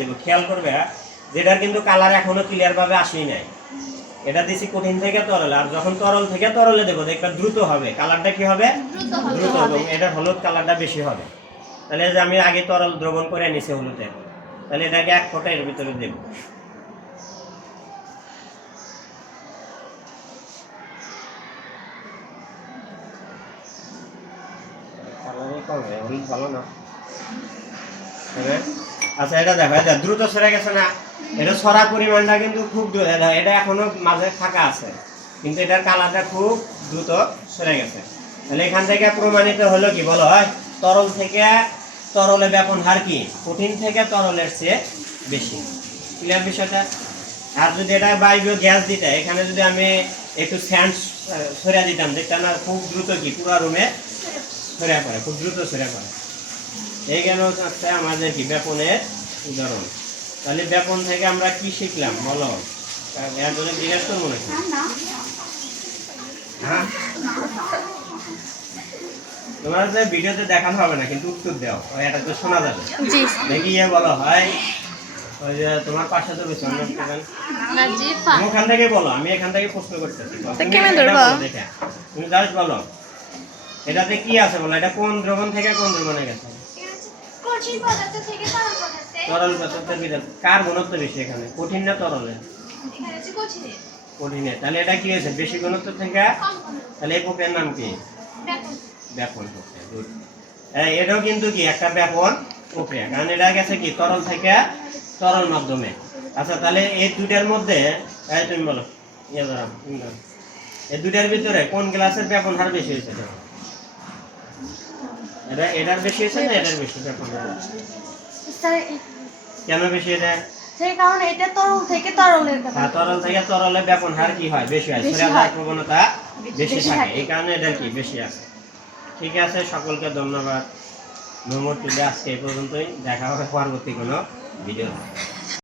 দেব, খেয়াল করবে যেটার কিন্তু কালার এখনো ক্লিয়ার ভাবে আসেই নাই। এটা দিছি কঠিন থেকে তরলে, আর যখন তরল থেকে তরলে দেবো দেখবে দ্রুত হবে, কালারটা কি হবে, দ্রুত হবে, এটা হলুদ কালারটা বেশি হবে। তাহলে যে আমি আগে তরল দ্রবণ করে নিছি হলুদে, তাহলে এটাকে 1 ফোঁটা এর ভিতরে দেব। হলুদ ভালো না। আচ্ছা এটা দেখো, এটা দ্রুত সরে গেছে না, এটা সরা পরিমাণটা কিন্তু খুব এটা এখনো মাঝে ফাঁকা আছে, কিন্তু এটার কালারটা খুব দ্রুত সরে গেছে। তাহলে এখান থেকে প্রমাণিত হলো কি বলো, তরল থেকে তরলে ব্যাপন হার কি কঠিন থেকে তরলের চেয়ে বেশি। ক্লিয়ার বিষয়টা? আর যদি এটা বায়বীয় গ্যাস দিতে, এখানে যদি আমি একটু স্যান্ড সরিয়ে দিতাম, দেখতাম না খুব দ্রুত কি পুরো রুমে সরিয়ে পড়ে, খুব দ্রুত সরিয়ে পড়ে। এই গেল হচ্ছে আমাদের কি ব্যাপনের উদাহরণ। তাহলে ব্যাপন থেকে আমরা কি শিখলাম বলো, এর জন্য জিজ্ঞেস করবো নাকি? হ্যাঁ, তোমার যে ভিডিওতে দেখানো হবে না, কিন্তু উত্তর দাও, এটা তো শোনা যাবে। দেখি বলো হয়, ওই যে তোমার পাশে তো বেশি ওখান থেকে বলো, আমি এখান থেকে প্রশ্ন করতেছি, তুমি জাস্ট বলো এটাতে কি আছে বলো, এটা কোন দ্রবণ থেকে কোন দ্রবণে গেছে? তরল পদার্থের ভিতরে কার ঘনত্ব বেশি এখানে, কঠিন না তরলে? কঠিনে। তাহলে এটা কি হয়েছে, বেশি ঘনত্ব থেকে, তাহলে এই প্রক্রিয়ার নাম কি? ব্যাপন প্রক্রিয়া। এটাও কিন্তু কি একটা ব্যাপন প্রক্রিয়া, কারণ এটা গেছে কি তরল থেকে তরল মাধ্যমে। আচ্ছা তাহলে এই দুইটার মধ্যে তুমি বলো, এই দুইটার ভিতরে কোন গ্লাসের ব্যাপন হার বেশি হয়েছে? এটার বেশি হয়েছে না এটার বেশি ব্যাপন হার? কেন বেশি? এটা সেই কারণে এটা তরল থেকে তরলের কথা, তরল থেকে তরলে ব্যাপন হার কি হয়, বেশি হয়, সরে যাওয়ার প্রবণতা বেশি থাকে, এই কারণে এটা কি বেশি আছে। ঠিক আছে, সকলকে ধন্যবাদ। আজকে এই পর্যন্তই, দেখা হবে পরবর্তী কোনো ভিডিও।